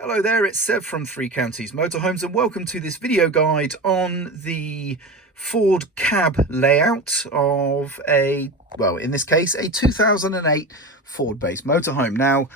Hello there, it's Seb from Three Counties Motorhomes and welcome to this video guide on the Ford cab layout of in this case, a 2008 Ford-based motorhome. Now,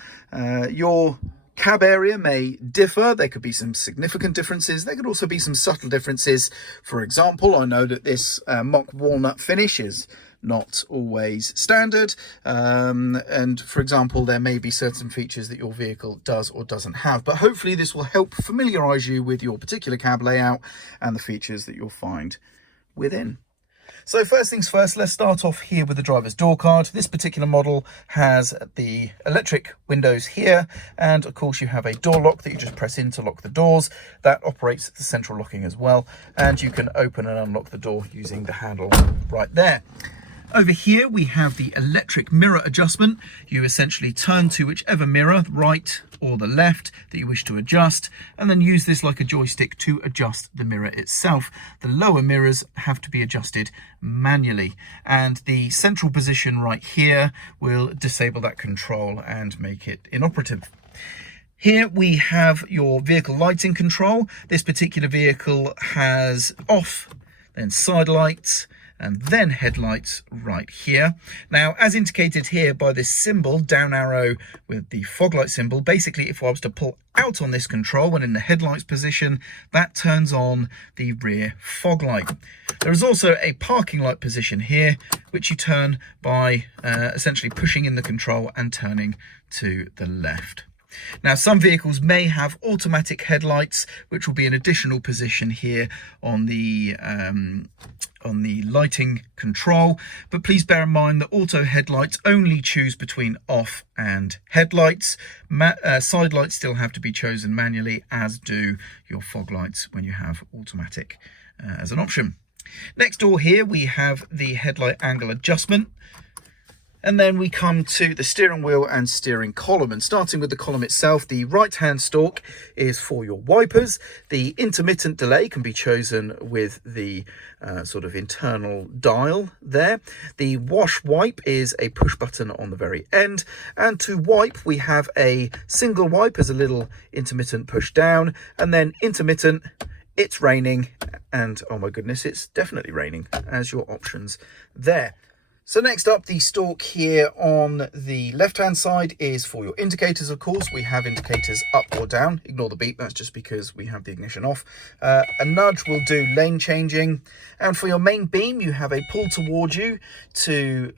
your cab area may differ. There could be some significant differences. There could also be some subtle differences. For example, I know that this mock walnut finish is not always standard, and for example there may be certain features that your vehicle does or doesn't have, but hopefully this will help familiarize you with your particular cab layout and the features that you'll find within. So first things first, let's start off here with the driver's door card. This particular model has the electric windows here, and of course you have a door lock that you just press in to lock the doors. That operates the central locking as well, and you can open and unlock the door using the handle right there. Over here we have the electric mirror adjustment. You essentially turn to whichever mirror, right or the left, that you wish to adjust, and then use this like a joystick to adjust the mirror itself. The lower mirrors have to be adjusted manually, and the central position right here will disable that control and make it inoperative. Here we have your vehicle lighting control. This particular vehicle has off, then side lights, and then headlights right here. Now, as indicated here by this symbol, down arrow with the fog light symbol, basically if I was to pull out on this control when in the headlights position, that turns on the rear fog light. There is also a parking light position here, which you turn by essentially pushing in the control and turning to the left. Now, some vehicles may have automatic headlights, which will be an additional position here on the lighting control, but please bear in mind that auto headlights only choose between off and headlights. Side lights still have to be chosen manually, as do your fog lights when you have automatic as an option. Next door here we have the headlight angle adjustment. And then we come to the steering wheel and steering column. And starting with the column itself, the right-hand stalk is for your wipers. The intermittent delay can be chosen with the sort of internal dial there. The wash wipe is a push button on the very end. And to wipe, we have a single wipe as a little intermittent push down, and then intermittent, it's raining, and oh my goodness, it's definitely raining as your options there. So next up, the stalk here on the left-hand side is for your indicators, of course. We have indicators up or down. Ignore the beep, that's just because we have the ignition off. A nudge will do lane changing. And for your main beam, you have a pull towards you to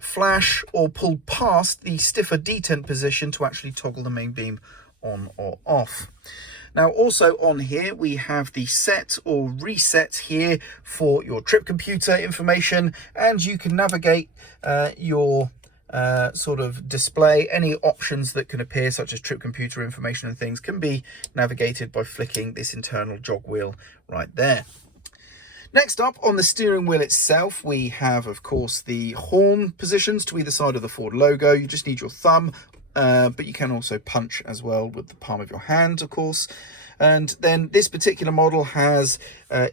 flash, or pull past the stiffer detent position to actually toggle the main beam on or off. Now, also on here, we have the set or reset here for your trip computer information, and you can navigate your sort of display. Any options that can appear, such as trip computer information and things, can be navigated by flicking this internal jog wheel right there. Next up, on the steering wheel itself, we have, of course, the horn positions to either side of the Ford logo. You just need your thumb, but you can also punch as well with the palm of your hand, of course. And then this particular model has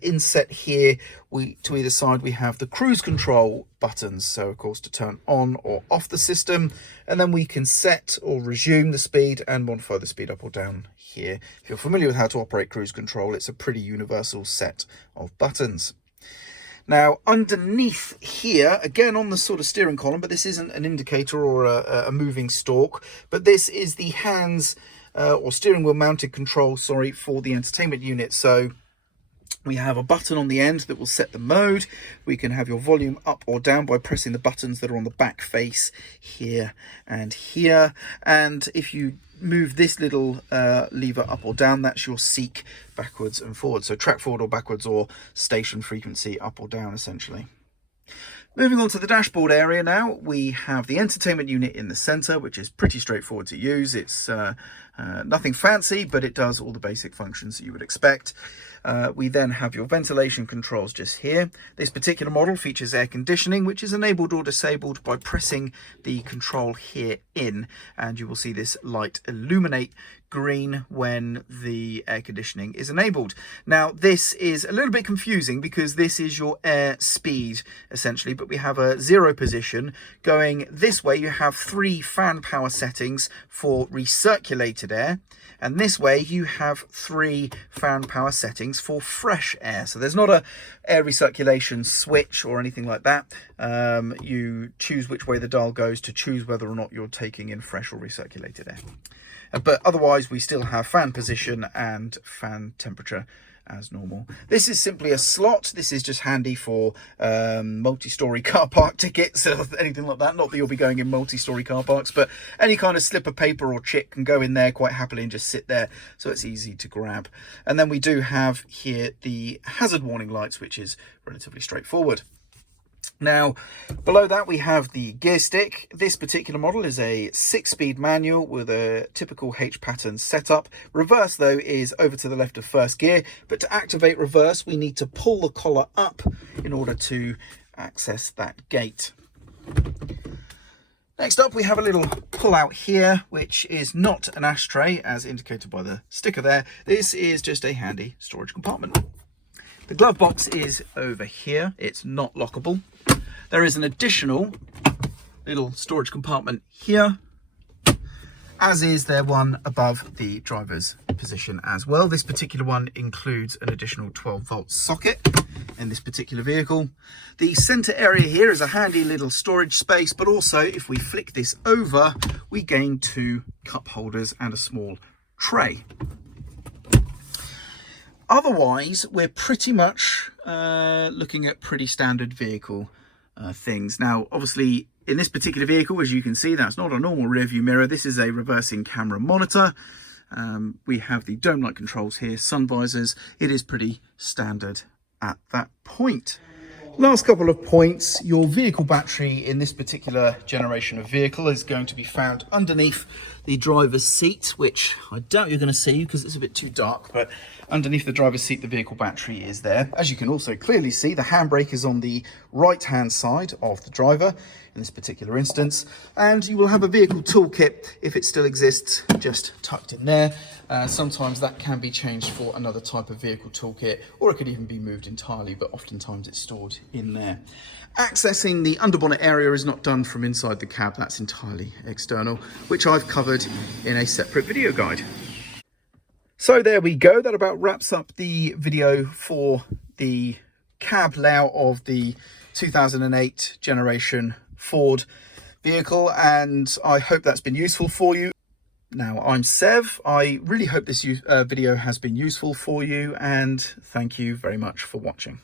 inset here, to either side we have the cruise control buttons, so of course to turn on or off the system, and then we can set or resume the speed and modify the speed up or down here. If you're familiar with how to operate cruise control, it's a pretty universal set of buttons. Now, underneath here, again on the sort of steering column, but this isn't an indicator or a moving stalk, but this is the hands or steering wheel mounted control, for the entertainment unit. So we have a button on the end that will set the mode. We can have your volume up or down by pressing the buttons that are on the back face here and here. And if you move this little lever up or down, that's your seek backwards and forwards. So track forward or backwards, or station frequency up or down, essentially. Moving on to the dashboard area now, we have the entertainment unit in the center, which is pretty straightforward to use. It's nothing fancy, but it does all the basic functions that you would expect. We then have your ventilation controls just here. This particular model features air conditioning, which is enabled or disabled by pressing the control here in, and you will see this light illuminate green when the air conditioning is enabled. Now this is a little bit confusing because this is your air speed essentially, but we have a 0 position. Going this way you have 3 fan power settings for recirculated air, and this way you have 3 fan power settings for fresh air. So there's not a air recirculation switch or anything like that. You choose which way the dial goes to choose whether or not you're taking in fresh or recirculated air. But otherwise we still have fan position and fan temperature as normal. This is simply a slot. This is just handy for multi-storey car park tickets or anything like that. Not that you'll be going in multi-storey car parks, but any kind of slip of paper or chit can go in there quite happily and just sit there, so it's easy to grab. And then we do have here the hazard warning lights, which is relatively straightforward. Now, below that we have the gear stick. This particular model is a 6-speed manual with a typical H pattern setup. Reverse, though, is over to the left of first gear, but to activate reverse, we need to pull the collar up in order to access that gate. Next up, we have a little pull out here, which is not an ashtray, as indicated by the sticker there. This is just a handy storage compartment. The glove box is over here. It's not lockable. There is an additional little storage compartment here, as is there one above the driver's position as well. This particular one includes an additional 12-volt socket in this particular vehicle. The center area here is a handy little storage space, but also if we flick this over, we gain 2 cup holders and a small tray. Otherwise, we're pretty much looking at pretty standard vehicle things. Now, obviously, in this particular vehicle, as you can see, that's not a normal rear view mirror. This is a reversing camera monitor. We have the dome light controls here, sun visors. It is pretty standard at that point. Last couple of points. Your vehicle battery in this particular generation of vehicle is going to be found underneath the driver's seat, which I doubt you're going to see because it's a bit too dark, but underneath the driver's seat the vehicle battery is there. As you can also clearly see, the handbrake is on the right hand side of the driver in this particular instance, and you will have a vehicle toolkit, if it still exists, just tucked in there. Sometimes that can be changed for another type of vehicle toolkit, or it could even be moved entirely, but oftentimes it's stored in there. Accessing the underbonnet area is not done from inside the cab, that's entirely external, which I've covered in a separate video guide. So there we go, that about wraps up the video for the cab layout of the 2008 generation Ford vehicle, and I hope that's been useful for you. Now, I'm Sev. I really hope this video has been useful for you, and thank you very much for watching.